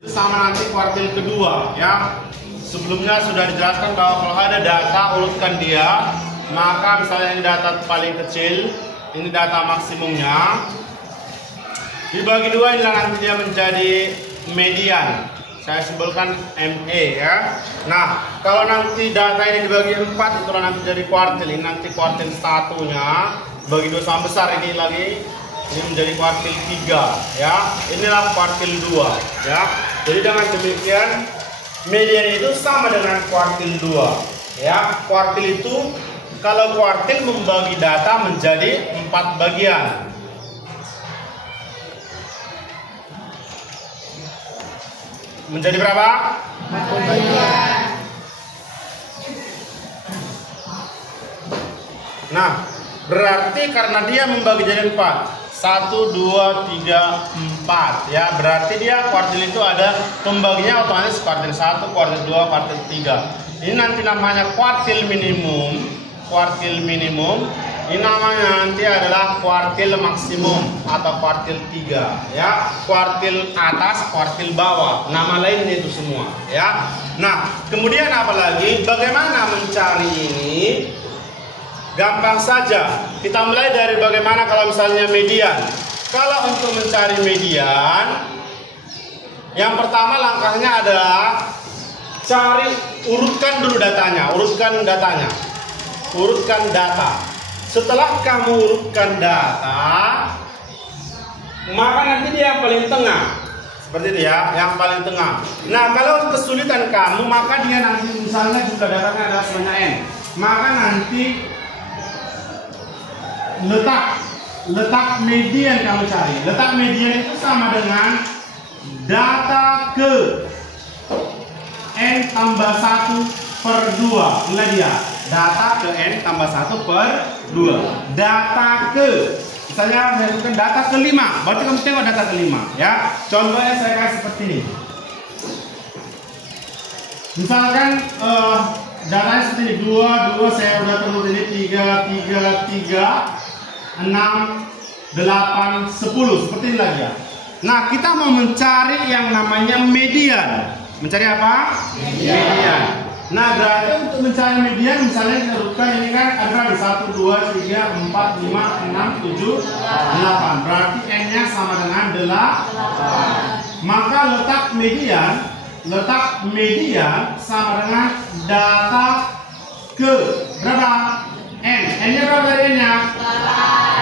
Sama nanti kuartil kedua ya. Sebelumnya sudah dijelaskan bahwa kalau ada data urutkan dia, maka misalnya ini data paling kecil, ini data maksimumnya, dibagi dua, inilah nanti dia menjadi median. Saya simbolkan ME ya. Nah, kalau nanti data ini dibagi 4, itulah nanti jadi kuartil. Ini nanti kuartil satunya bagi dua sama besar, ini lagi ini menjadi kuartil 3 ya. Inilah kuartil 2 ya. Jadi dengan demikian median itu sama dengan kuartil 2 ya. Kuartil itu kalau kuartil membagi data menjadi 4 bagian. Menjadi berapa? 4 bagian. Nah, berarti karena dia membagi jadi 4, 1, 2, 3, 4 ya. Berarti dia kuartil itu ada pembaginya otomatis kuartil 1, kuartil 2, kuartil 3. Ini nanti namanya kuartil minimum. Kuartil minimum ini namanya nanti adalah kuartil maksimum atau kuartil 3 ya. Kuartil atas, kuartil bawah, nama lainnya itu semua ya. Nah, kemudian apalagi bagaimana mencari ini? Gampang saja. Kita mulai dari bagaimana kalau misalnya median. Kalau untuk mencari median, yang pertama langkahnya adalah urutkan dulu datanya, urutkan data. Setelah kamu urutkan data, maka nanti dia yang paling tengah. Seperti itu ya, yang paling tengah. Nah, kalau kesulitan kamu, maka dia nanti misalnya jumlah datanya adalah sebanyak N. Maka nanti letak median kamu cari. Letak median itu sama dengan data ke N tambah 1/2. Inilah dia. Data ke N tambah 1/2. Data ke, misalnya saya sebutkan data ke-5. Berarti kamu tengok data ke-5 ya. Contohnya saya kasih seperti ini. Misalkan datanya seperti ini. 2, saya udah tulis ini. 3, 6, 8, 10. Seperti ini lagi ya. Nah, kita mau mencari yang namanya median. Mencari apa? Median. Nah, berarti untuk mencari median, misalnya kita urutkan ini kan ada 1, 2, 3, 4, 5, 6, 7, 8. Berarti N-nya sama dengan 8. Maka letak median sama dengan data ke berapa? N. N-nya berapa dari N-nya?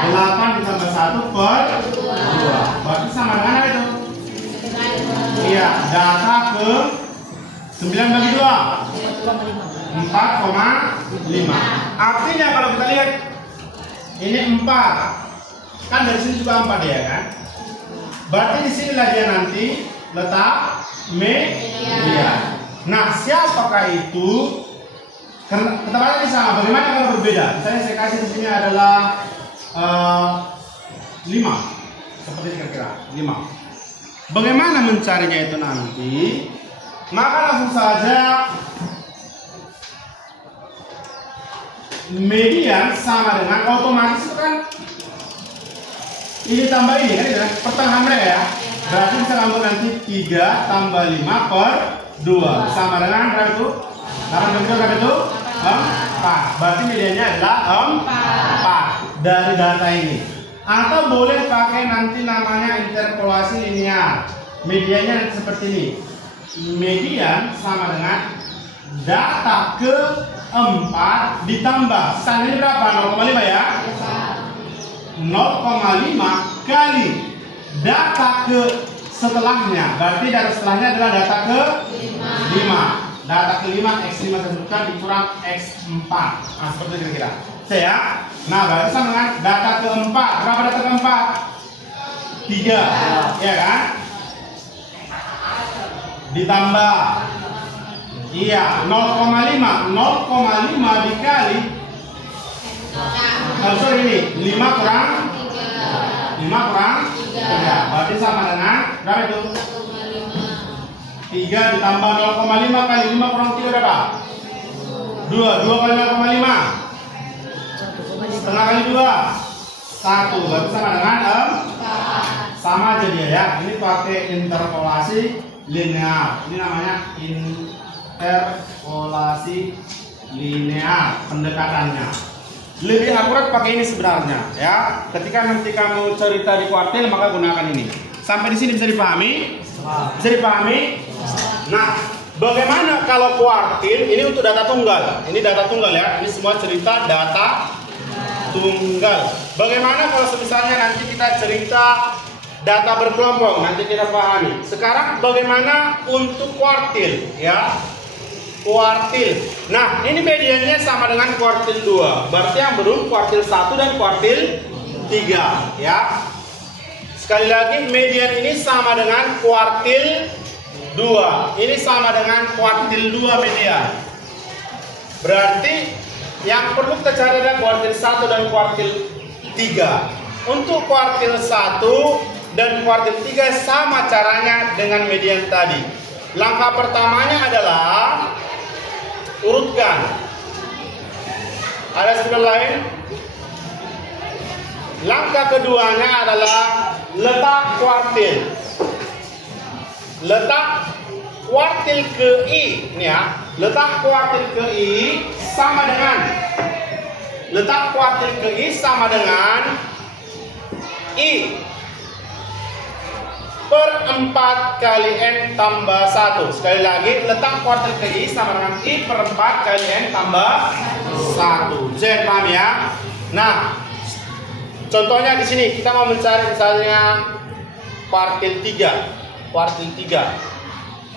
8 ditambah 1/2. Berarti sama dengan apa itu? Iya, data ke 9 bagi 2 4,5. Artinya kalau kita lihat ini 4, kan dari sini juga 4 ya kan? Berarti di sinilah dia nanti letak median. Nah, siapakah itu? Ketepatannya sama. Bagaimana kalau berbeda? Misalnya saya kasih di sini adalah 5, seperti kira-kira 5. Bagaimana mencarinya itu nanti? Maka langsung saja median sama dengan otomatis itu kan ini tambah ini kan pertengahan mereka ya. Berarti bisa kamu nanti 3 tambah 5/2 sama dengan berapa itu? 8 berapa itu? 4. Berarti mediannya adalah 4 dari data ini. Atau boleh pakai nanti namanya interpolasi linear. Mediannya nanti seperti ini. Median sama dengan data ke-4 ditambah sisanya berapa? 0,5 ya? 0,5 kali data ke setelahnya. Berarti data setelahnya adalah data ke-5. Data ke-5 X5 saya sebutkan dikurang X4. Nah, seperti itu kira-kira. Ya. Nah, berarti sama dengan data ke-4. Berapa data ke-4? 3. Ya kan? Ditambah iya 0,5 dikali sorry ini 5 kurang 3. Berarti sama dengan berapa itu? 3 ditambah 0,5 kali 5 kurang 3 berapa? 2 kali 0,5 setengah kali 2 1. Berarti sama dengan sama aja dia ya. Ini pakai interpolasi linear. Ini namanya interpolasi linear pendekatannya. Lebih akurat pakai ini sebenarnya ya. Ketika nanti kamu cerita di kuartil maka gunakan ini. Sampai di sini bisa dipahami? Bisa dipahami? Nah, bagaimana kalau kuartil? Ini untuk data tunggal. Ini data tunggal ya. Ini semua cerita data tunggal. Bagaimana kalau misalnya nanti kita cerita data berkelompok? Nanti kita pahami. Sekarang bagaimana untuk kuartil ya? Kuartil. Nah, ini mediannya sama dengan kuartil 2. Berarti yang belum kuartil 1 dan kuartil 3 ya. Sekali lagi median ini sama dengan kuartil 2. Ini sama dengan kuartil 2 median. Berarti yang perlu kita cari adalah kuartil 1 dan kuartil 3. Untuk kuartil 1 dan kuartil 3 sama caranya dengan median tadi. Langkah pertamanya adalah urutkan. Ada sebelum lain? Langkah keduanya adalah letak kuartil. Letak kuartil ke I, ini ya. Letak kuartil ke I sama dengan letak kuartil ke I sama dengan I per 4 kali N tambah 1. Sekali lagi, letak kuartil ke I sama dengan I per 4 kali N tambah 1. Jadi paham ya? Nah, contohnya di sini kita mau mencari misalnya kuartil 3. Kuartil 3.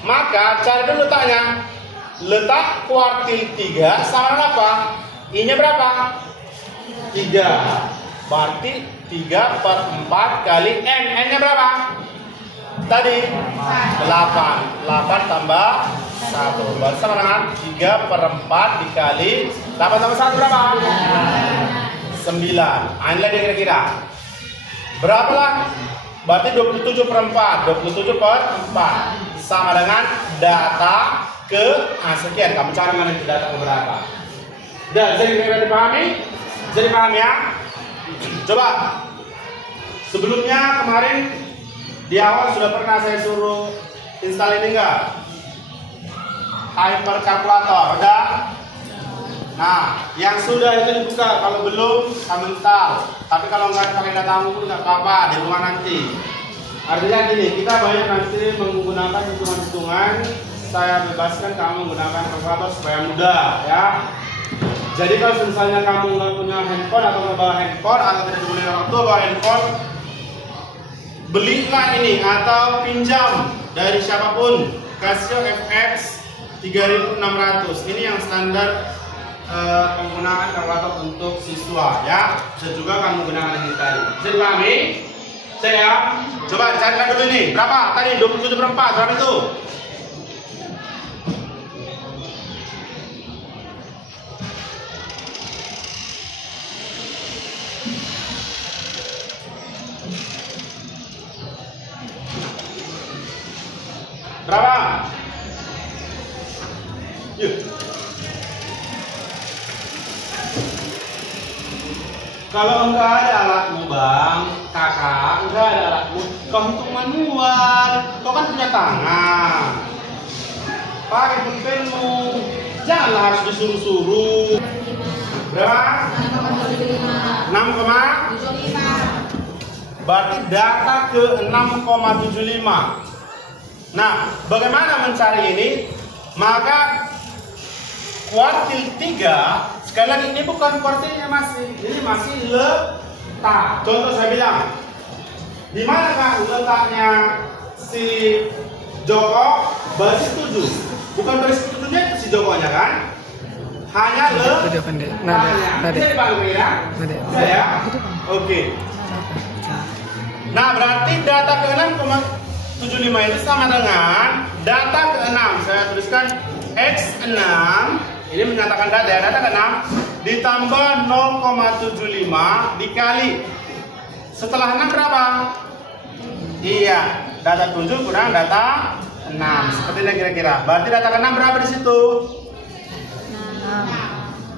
Maka cari dulu letaknya. Letak kuartil 3 sama dengan apa? I-nya berapa? 3. Berarti 3 per 4 kali N. N-nya berapa? Tadi 8. 8 tambah 1. Berarti sama dengan 3 per 4 dikali 8 tambah 1 berapa? 9. Inilah dia kira-kira. Berapalah? Berarti 27 per 4. 27 per 4 sama dengan data ke sekian. Kamu cari mana itu data ke berapa. Dan jadi kira-kira dipahami? Jadi paham ya? Coba. Sebelumnya kemarin di awal sudah pernah saya suruh install ini enggak? Hypercalculator, udah? Nah, yang sudah itu dibuka. Kalau belum, kamu install. Tapi kalau nggak pakai datamu pun nggak apa-apa, di rumah nanti. Artinya gini, kita banyak nanti menggunakan hitungan-hitungan. Saya bebaskan kamu menggunakan kalkulator supaya mudah, ya. Jadi kalau misalnya kamu nggak punya handphone atau nggak bawa handphone atau tidak boleh orang tua bawa handphone, belilah ini atau pinjam dari siapapun Casio FX 3600. Ini yang standar penggunaan kalkulator untuk siswa ya. Bisa juga kamu gunakan ini tadi. Bisa dipahami? Saya coba carikan dulu ini. Berapa? Tadi 27 per 4. Berapa itu? Berapa? Yuk. Kalau enggak ada alatmu bang, kakak, enggak ada alatmu, kau hitung manual, kau kan punya tangan. Pakai pulpenmu, janganlah harus disuruh-suruh. Berapa? 6,75. Berarti data ke 6,75. Nah, bagaimana mencari ini? Maka kuartil 3, sekali lagi ini bukan kuartilnya masih, ini masih letak. Contoh saya bilang, di manakah letaknya si Joko? Baris 7. Bukan baris 7-nya si Jokonya kan? Hanya letaknya. Bisa dipanggil ya? Bisa ya? Oke. Nah, berarti data ke 6,75 itu sama dengan data ke-6. Saya tuliskan X6. Ini menyatakan data ya. Data ke-6 ditambah 0,75 dikali. Setelah 6 berapa? Iya, data 7 kurang data 6. Seperti ini kira-kira. Berarti data ke-6 berapa di situ?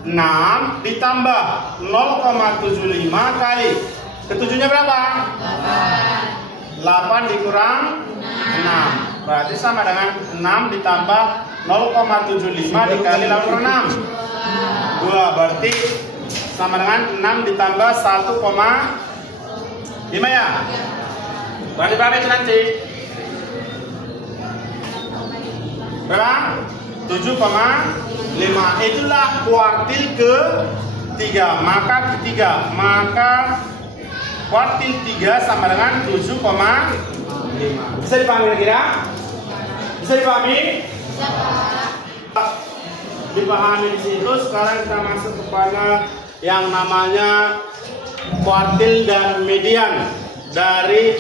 6 ditambah 0,75 kali. Ketujuhnya berapa? 8 dikurang 6. Berarti sama dengan 6 ditambah 0,75 dikali lawan per 6. 2, berarti sama dengan 6 ditambah 1,5 ya. Berarti berapa itu nanti? Berapa? 7,5. Itulah kuartil ke-3. Maka kuartil 3 sama dengan 7,5. Bisa dipahami kira-kira? Bisa dipahami? Bisa, Pak. Dipahami di situ. Sekarang kita masuk kepada yang namanya kuartil dan median dari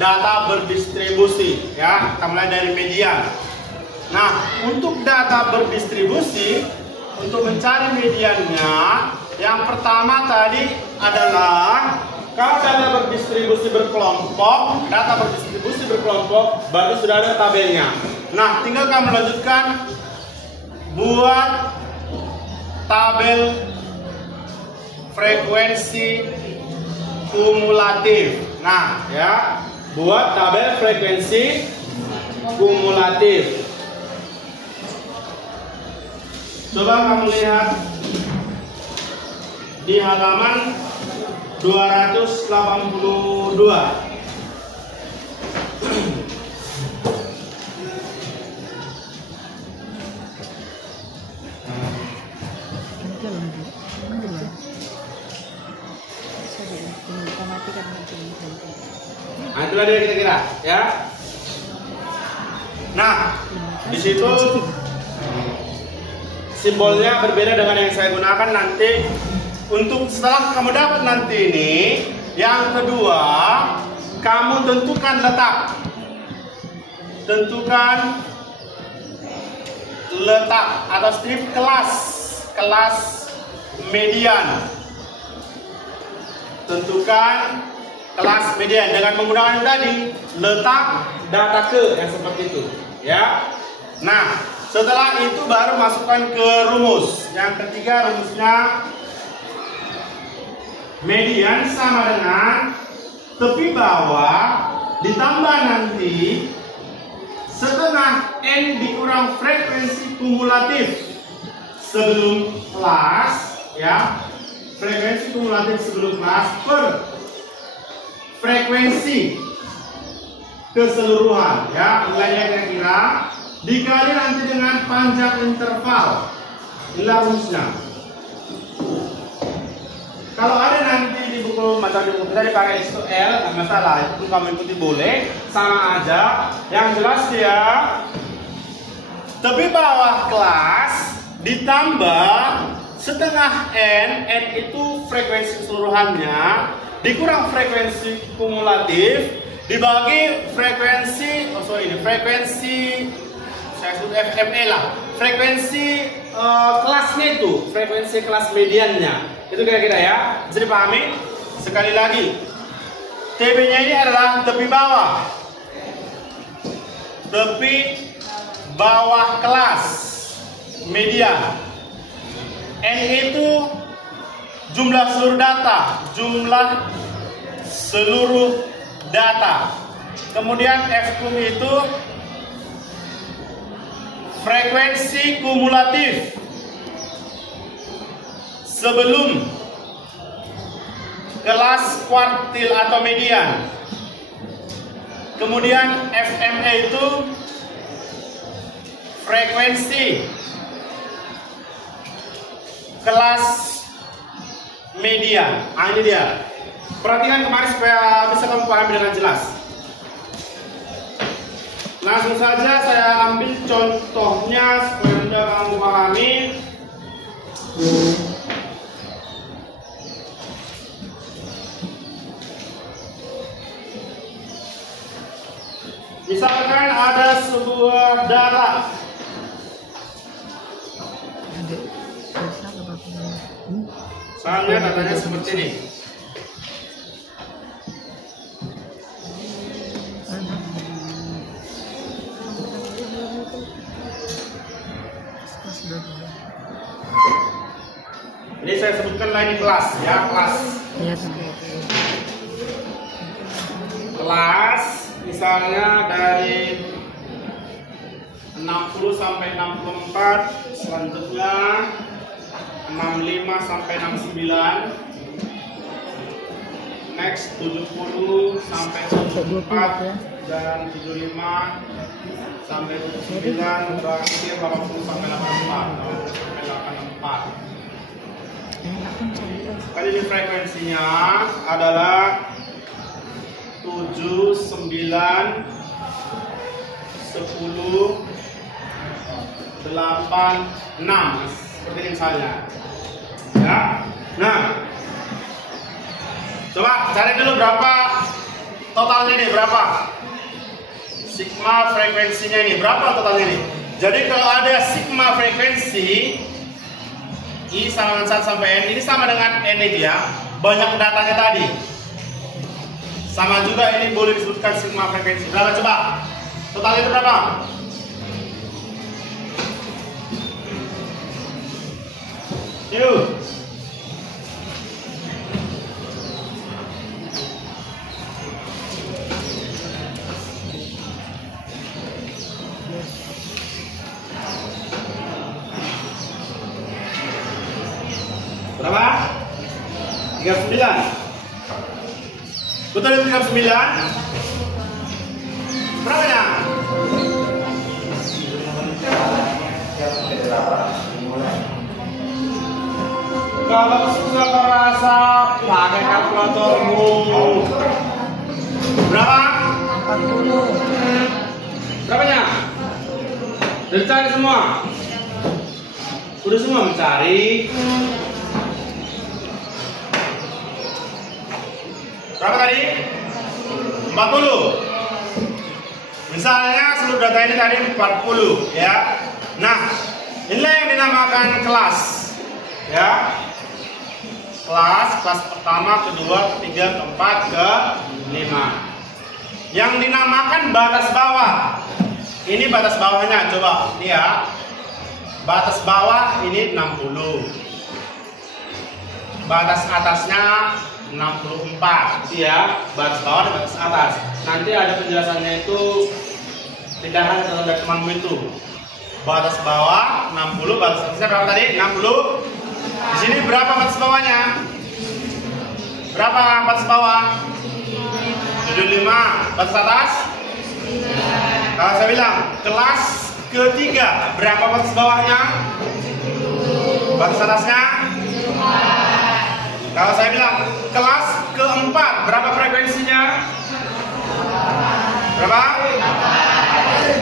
data berdistribusi ya. Kita mulai dari median. Nah, untuk data berdistribusi, untuk mencari mediannya, yang pertama tadi adalah kalau data berdistribusi berkelompok, berarti sudah ada tabelnya. Nah, tinggal kamu lanjutkan buat tabel frekuensi kumulatif. Nah, ya, buat tabel frekuensi kumulatif. Coba kamu lihat di halaman 282. Nah, itulah dia kira-kira ya. Nah, di situ simbolnya berbeda dengan yang saya gunakan nanti. Untuk setelah kamu dapat nanti ini, yang kedua, kamu tentukan letak. Tentukan letak atau strip kelas median. Tentukan kelas median dengan menggunakan yang tadi, letak data ke yang seperti itu, ya. Nah, setelah itu baru masukkan ke rumus. Yang ketiga rumusnya median sama dengan tepi bawah ditambah nanti setengah N dikurang frekuensi kumulatif sebelum kelas ya. Frekuensi kumulatif sebelum kelas per frekuensi keseluruhan ya. Nilainya kira-kira dikali nanti dengan panjang interval. Inilah rumusnya. Kalau ada nanti di buku macam di buku tadi pakai X to L, nggak masalah, itu kamu ikuti boleh, sama aja. Yang jelas dia tepi bawah kelas ditambah setengah N itu frekuensi keseluruhannya, dikurang frekuensi kumulatif, dibagi frekuensi, frekuensi saya sebut FME lah, frekuensi kelasnya itu, frekuensi kelas mediannya. Itu kira-kira ya, bisa dipahami? Sekali lagi, TB-nya ini adalah tepi bawah. Tepi bawah kelas median. N itu jumlah seluruh data. Kemudian F kum itu frekuensi kumulatif sebelum kelas kuartil atau median. Kemudian FME itu frekuensi kelas median. Ini dia. Perhatikan kemarin supaya bisa kamu pahami dengan jelas. Langsung saja saya ambil contohnya supaya mudah kamu pahami. Misalkan ada sebuah data. Misalnya datanya seperti ini. Ini saya sebutkan lain kelas ya, kelas. Kelas misalnya dari 60 sampai 64, selanjutnya 65 sampai 69, next 70 sampai 74 dan 75 sampai 79, terakhir 80 sampai 84, 80 sampai 84. Kali ini frekuensinya adalah 7, 9, 10, 8, 6 seperti ini misalnya ya. Nah, coba cari dulu berapa totalnya ini, berapa sigma frekuensinya ini, berapa totalnya ini. Jadi kalau ada sigma frekuensi I sama dengan 1 sampai N, ini sama dengan N ini ya, banyak datanya tadi. Sama juga ini boleh disebutkan sigma frekuensi. Berapa coba? Totalnya itu berapa? Yuk. Berapa? 39. Betul itu 39? Berapanya? Kalau susah terasa pakai kalkulatormu. Berapa? 40. Berapanya? Udah cari semua? Udah semua mencari? Berapa tadi? 40. Misalnya seluruh data ini tadi 40 ya. Nah, inilah yang dinamakan kelas ya. Kelas pertama, kedua, ketiga, keempat, kelima. Yang dinamakan batas bawah. Ini batas bawahnya, coba ini ya. Batas bawah ini 60. Batas atasnya 64 ya, batas bawah dan batas atas. Nanti ada penjelasannya itu, tidak hanya dari temanmu itu. Batas bawah 60, batas atasnya berapa tadi? 60. Di sini berapa batas bawahnya? Berapa batas bawah? 75. Batas atas? Kalau saya bilang kelas ketiga, berapa batas bawahnya? Batas atasnya? Kalau saya bilang kelas keempat, berapa frekuensinya? Berapa?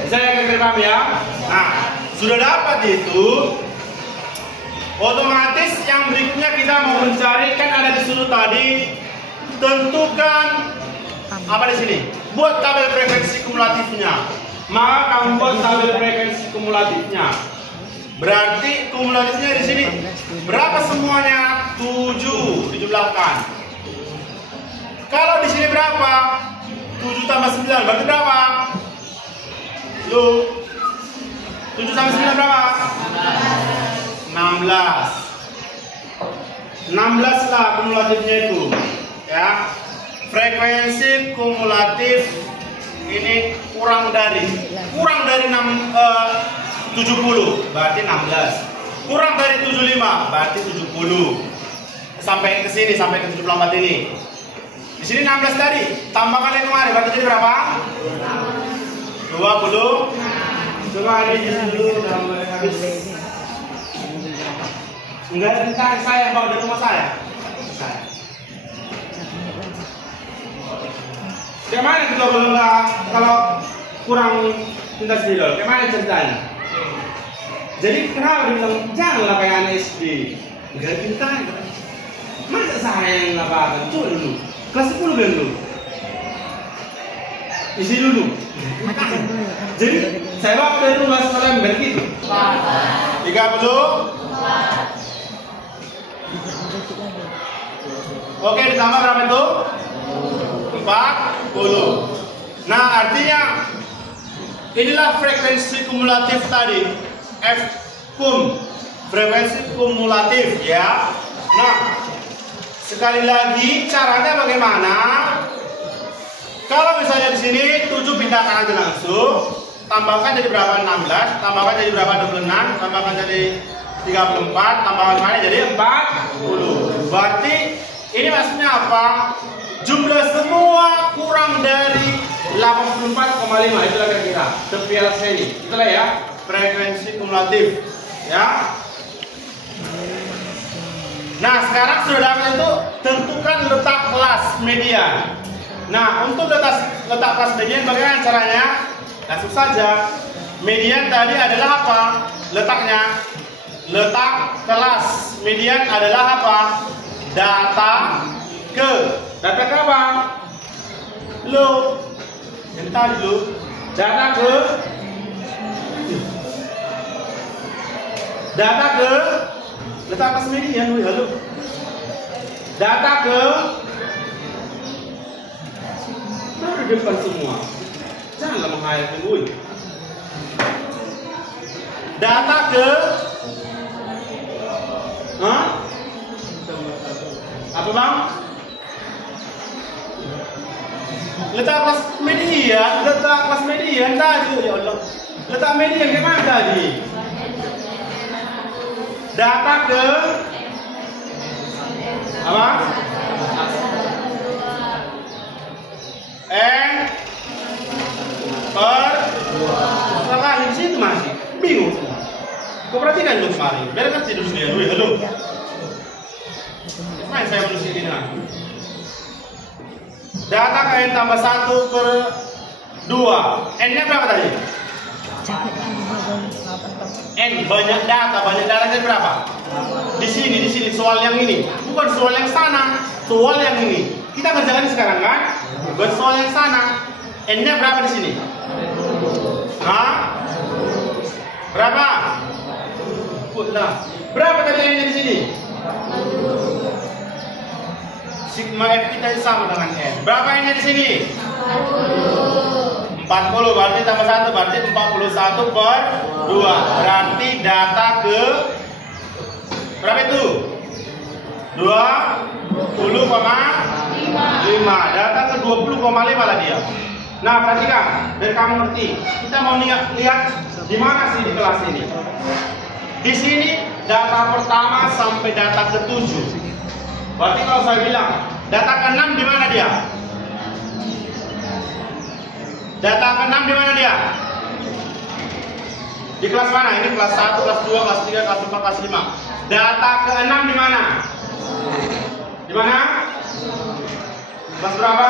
Bisa yang paham ya? Nah, sudah dapat itu, otomatis yang berikutnya kita mau mencari, kan ada di sudut tadi, tentukan apa di sini? Buat tabel frekuensi kumulatifnya. Maka kamu buat tabel frekuensi kumulatifnya. Berarti kumulatifnya di sini berapa semuanya? 7 dijumlahkan. Kalau di sini berapa? 7 tambah 9 berarti berapa? 7 tambah 9 berapa? 16. 16 lah kumulatifnya itu. Ya. Frekuensi kumulatif ini kurang dari 70 berarti 16. Kurang dari 75 berarti 70. Sampai ke sini, sampai ke 74 ini. Di sini 16 tadi, tambahkan yang kemarin berarti jadi berapa? 20. Coba ini dulu udah habis. Enggak, entar saya bawa dari rumah saya. Gimana kita kalau kurang pintar sendiri? Gimana ceritanya? Jadi kenapa bilang janganlah kayak anak SD, enggak pintar. Masa saya yang lapangan? Coba dulu, kelas 10 kan dulu. Isi dulu. Jadi saya bawa dari rumah sekalian begitu. 30. Oke, ditambah berapa itu? 40. Nah, artinya inilah frekuensi kumulatif tadi. F kum, frekuensi kumulatif ya. Nah, sekali lagi caranya bagaimana? Kalau misalnya di sini 7 pindahkan aja langsung. tambahkan jadi berapa? 16, tambahkan jadi berapa? 26, tambahkan jadi 34, tambahkan mana jadi 40. Berarti ini maksudnya apa? Jumlah semua kurang dari 84,5. Itulah kira-kira tepian sini. Itulah ya frekuensi kumulatif ya. Nah, sekarang sudah dapat itu tentukan letak kelas median. Nah, untuk letak kelas median bagaimana caranya? Langsung saja. Median tadi adalah apa? Letaknya. Letak kelas median adalah apa? Data ke apa? Lo. Yang tadi lo. Data ke letak kelas median. Halo. Data ke baru depan semua. Janganlah menghayal woi. Data ke apa bang? Letak kelas median tadi ya Allah. Letak median gimana tadi? Data ke apa? N per salah di situ masih bingung semua. Kau perhatikan dulu kemarin, biar kan tidur sendiri dulu. Halo. Main saya manusia ini lah. Data ke N tambah 1 per 2. N-nya berapa tadi? N banyak datanya berapa? Di sini soal yang ini, bukan soal yang sana, soal yang ini. Kita kerjakan sekarang kan? Bukan soal yang sana. N-nya berapa di sini? Berapa? Berapa tadi N-nya di sini? Sigma F kita sama dengan N. Berapa N-nya di sini? 40, berarti tambah 1 berarti 41 per 2. Berarti data ke berapa itu? 20,5. Data ke 20,5 lah dia. Nah, perhatikan, biar kamu ngerti. Kita mau lihat di mana sih di kelas ini. Di sini data pertama sampai data ke-7. Berarti kalau saya bilang data ke-6 di mana dia? Data ke-6 di mana dia? Di kelas mana? Ini kelas 1, kelas 2, kelas 3, kelas 4, kelas 5. Data ke-6 di mana? Di mana? Kelas berapa?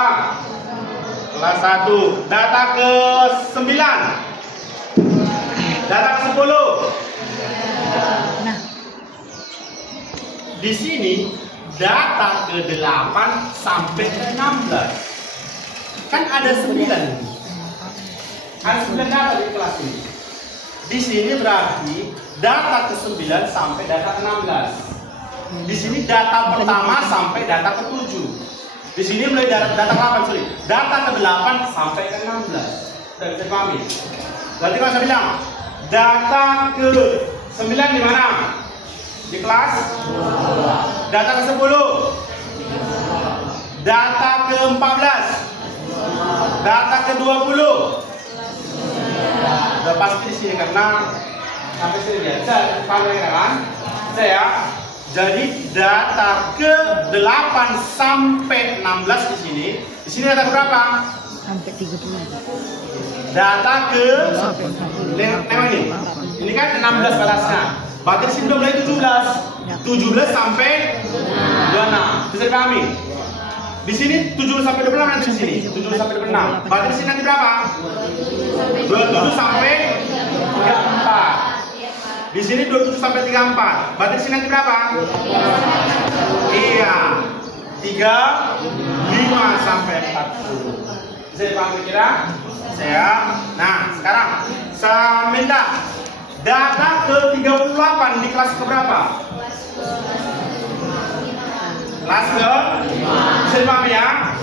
Kelas 1. Data ke-9. Data ke-10. Nah, di sini data ke-8 sampai ke-16. Kan ada 9. Ada 9 data di kelas ini. Di sini berarti data ke-9 sampai data ke-16. Di sini data pertama sampai data ke-7. Di sini mulai data ke-8, sorry. Data ke-8 sampai ke-16. Sudah bisa dipahami? Berarti kalau saya bilang data ke-9 di mana? Di kelas? Data ke-10. Data ke-14. Data ke-20. Udah pasti di sini karena sampai sini ya. Saya panggil kan? Saya. Jadi data ke-8 sampai 16 di sini. Di sini data berapa? Sampai 30. Data ke ini. Ini kan 16 balasnya. Berarti di sini udah mulai 17. 17 sampai 26. Bisa dipahami? Di sini 7 sampai 26 nanti di sini. 7 sampai 26. Berarti di sini nanti berapa? 27 sampai 34. Di sini 27 sampai 34. Berarti di sini nanti berapa? Iya. 35 sampai 40. Bisa dipahami kira? Saya. Nah, sekarang saya minta data ke-38 di kelas keberapa? Kelas ke? Bisa dipahami ya?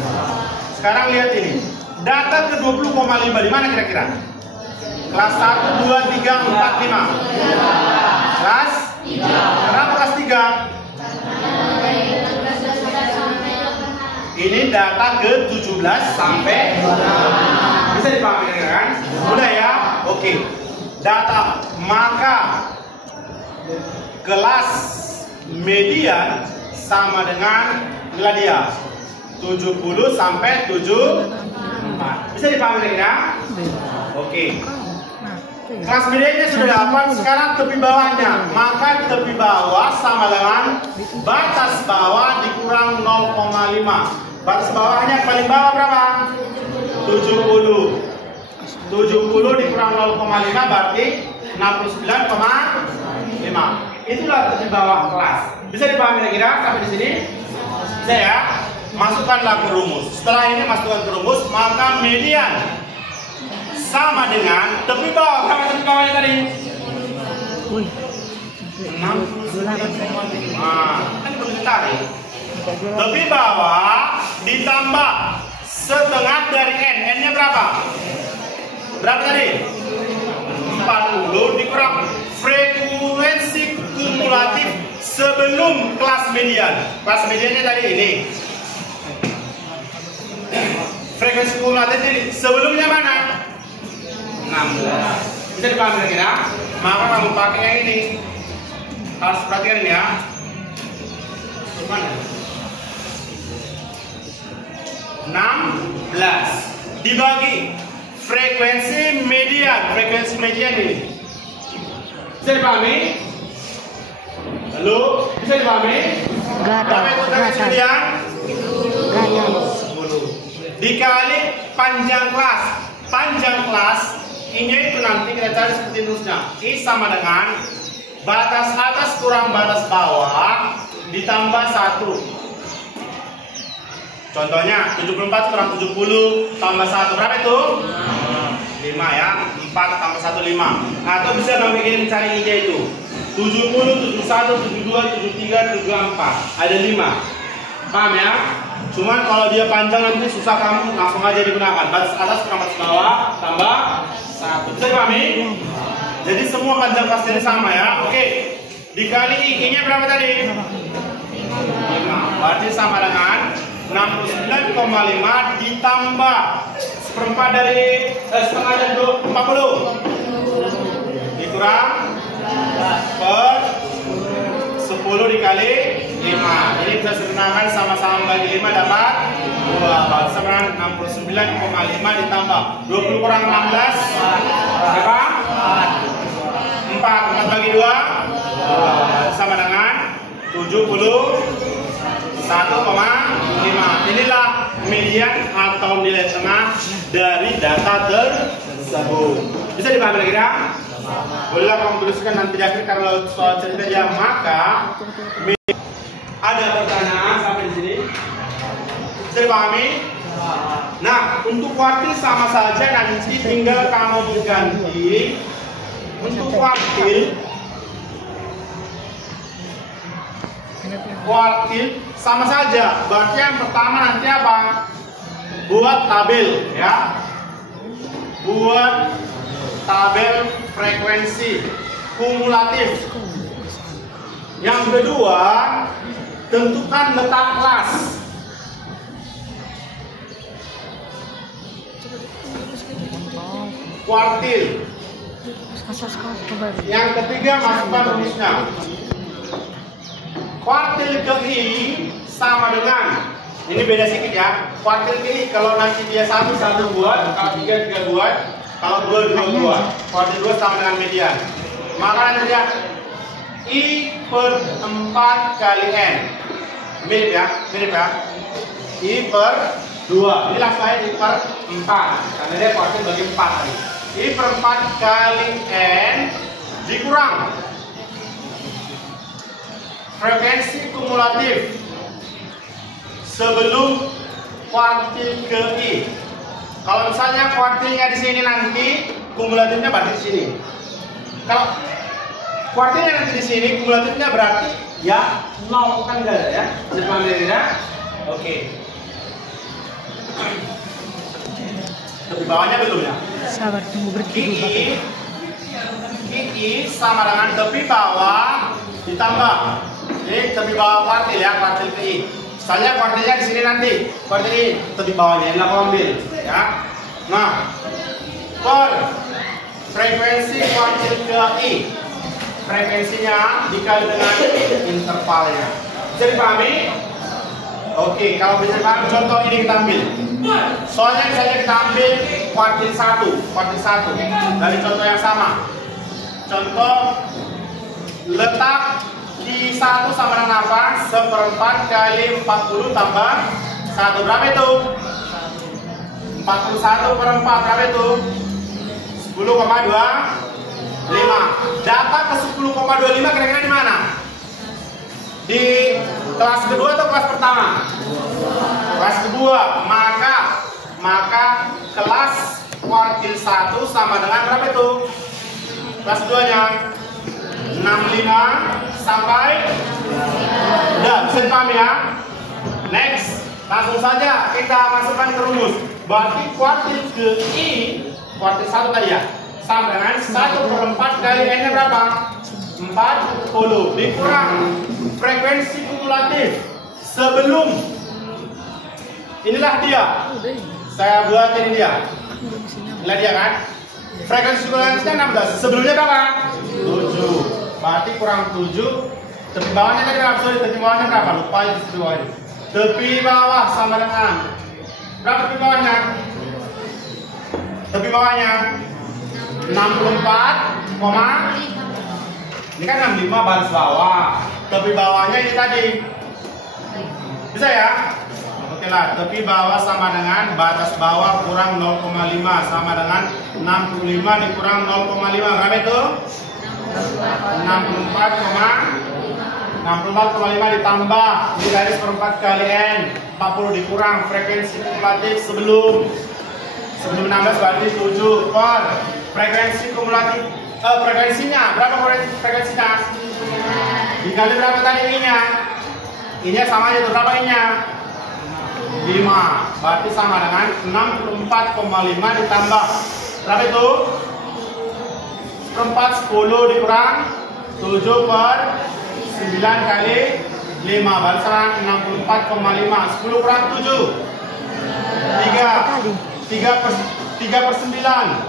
Sekarang lihat ini. Data ke-20,5 di mana kira-kira? Kelas 1, 2, 3, 4, 5. Kelas 3. Kenapa kelas 3? Ini data ke-17 sampai 26. Bisa dipahami kan? Udah ya? Oke. Oke. Data maka kelas median sama dengan nilai dia 70 sampai 74. Bisa dipahami ya? Oke. Kelas mediannya sudah dapat, sekarang tepi bawahnya. Maka tepi bawah sama dengan batas bawah dikurang 0,5. Batas bawahnya paling bawah berapa? 70. 70 dikurang 0,5 berarti 69,5. Itulah tepi bawah kelas. Bisa dipahami kira-kira sampai di sini? Bisa ya? Masukkanlah ke rumus. Setelah ini masukkan ke rumus, maka median sama dengan tepi bawah. Berapa tepi bawahnya tadi? 69,5. Kan perlu ditarik. Tepi bawah ditambah setengah dari N. N-nya berapa? Berapa tadi? 40 dikurang frekuensi kumulatif sebelum kelas median. Kelas mediannya tadi ini. Frekuensi kumulatif ini sebelumnya mana? 16. Bisa dipahami kira-kira? Maka kamu pakai yang ini. Harus perhatikan ini ya. Mana? 16 dibagi frekuensi median ini. Bisa dipahami? Lalu bisa dipahami? Berapa itu frekuensi median? 10 dikali panjang kelas. Panjang kelas ini itu nanti kita cari seperti rumusnya. I sama dengan batas atas kurang batas bawah ditambah 1. Contohnya 74 kurang 70 tambah 1 berapa itu? 5 ya. 4 tambah 1 5. Atau bisa bikin cari I-nya itu 70, 71, 72, 73, 74. Ada 5. Paham ya? Cuman kalau dia panjang nanti susah, kamu langsung aja digunakan. Batas atas kurang batas bawah tambah 1. Bisa dipahami? Jadi semua panjang kelas ini sama ya. Oke. Dikali I-nya berapa tadi? 5. Berarti sama dengan 69,5 ditambah seperempat dari setengah dari 40 dikurang per 10 dikali 5. Ini bisa digunakan sama-sama bagi 5 dapat 2. Berarti sama dengan 69,5 ditambah 20 kurang 16 berapa? 4 bagi 2 sama dengan 71,5. Inilah median atau nilai tengah dari data tersebut. Bisa dipahami lagi ya? Bolehlah kamu tuliskan nanti di akhir kalau soal cerita ya. Maka ada pertanyaan sampai di sini. Bisa dipahami? Nah, untuk kuartil sama saja, nanti tinggal kamu mengganti untuk kuartil sama saja. Berarti yang pertama nanti apa? Buat tabel ya. Buat tabel frekuensi kumulatif. Yang kedua, tentukan letak kelas. Kuartil. Yang ketiga, masukkan rumusnya. Kuartil ke I sama dengan, ini beda sedikit ya. Kuartil ke I kalau nanti dia 1 buat, kalau 3 buat, kalau 2 buat. Kuartil 2 sama dengan median. Maka nanti dia I per 4 kali N. Mirip ya. I per 2. Ini langsung aja I per 4. Karena dia kuartil bagi 4 tadi. I per 4 kali N dikurang frekuensi kumulatif sebelum kuartil ke I. Kalau misalnya kuartilnya di sini nanti, kumulatifnya berarti di sini. Kalau kuartilnya nanti di sini, kumulatifnya berarti ya 0 kan enggak ada ya. Bisa dipahami ya? Oke. Tapi bawahnya belum ya? Sabar, tunggu bertiga. I sama dengan tepi bawah ditambah. Ini tepi bawah kuartil ya, kuartil ke I. Misalnya kuartilnya di sini nanti, kuartil ini tepi bawahnya, ini aku ambil ya. Nah, per frekuensi kuartil ke I. Frekuensinya dikali dengan intervalnya. Bisa dipahami? Oke, kalau bisa dipahami, contoh ini kita ambil. Soalnya misalnya kita ambil kuartil 1 dari contoh yang sama. Contoh letak Q1 sama dengan apa? 1/4 kali 40 tambah 1. Berapa itu? 41/4. Berapa itu? 10,25. Data ke 10,25 kira-kira di mana? Di kelas kedua atau kelas pertama? Kelas kedua. Maka kelas kuartil 1 sama dengan berapa itu? Kelas keduanya 65 sampai udah bisa dipahami ya. Next, langsung saja kita masukkan ke rumus. Berarti kuartil ke I, kuartil 1 tadi ya, sama dengan 1/4 kali N nya berapa? 40 dikurang frekuensi kumulatif sebelum, inilah dia, saya buatin dia, lihat dia kan, frekuensi kumulatifnya 16, sebelumnya berapa? 7, berarti kurang 7, tepi bawahnya tadi berapa? Sorry, tepi bawahnya berapa? Lupa itu tepi bawahnya. Tepi bawah sama dengan berapa tepi bawahnya? Tepi bawahnya 64, ini kan 65 baris bawah. Tepi bawahnya ini tadi. Bisa ya? Oke lah, tepi bawah sama dengan batas bawah kurang 0,5 sama dengan 65 dikurang 0,5. Berapa itu? 64,5 ditambah ini garis per 4 kali N 40 dikurang frekuensi kumulatif sebelum 16 berarti 7 per frekuensi kumulatif frekuensinya berapa frekuensinya dikali berapa tadi I-nya sama aja tuh, berapa I-nya 5 berarti sama dengan 64,5 ditambah berapa itu 10 dikurang 7 per 9 kali 5 berarti sama 64,5. 10 kurang 7 3 per 9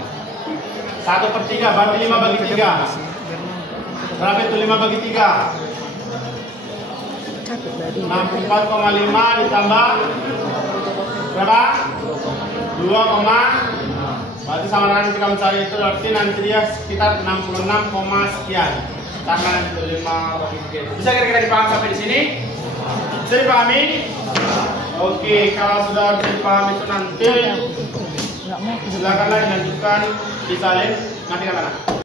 1/3 berarti 5 bagi 3. Berapa itu 5 bagi 3? 64,5 ditambah berapa? 2, berarti sama dengan kita mencari itu berarti nanti dia sekitar 66, sekian. Karena itu 5 bagi 3. Bisa kira-kira dipahami sampai di sini? Bisa dipahami? Oke, kalau sudah bisa dipahami itu nanti silakanlah dilanjutkan disalin nanti ke mana?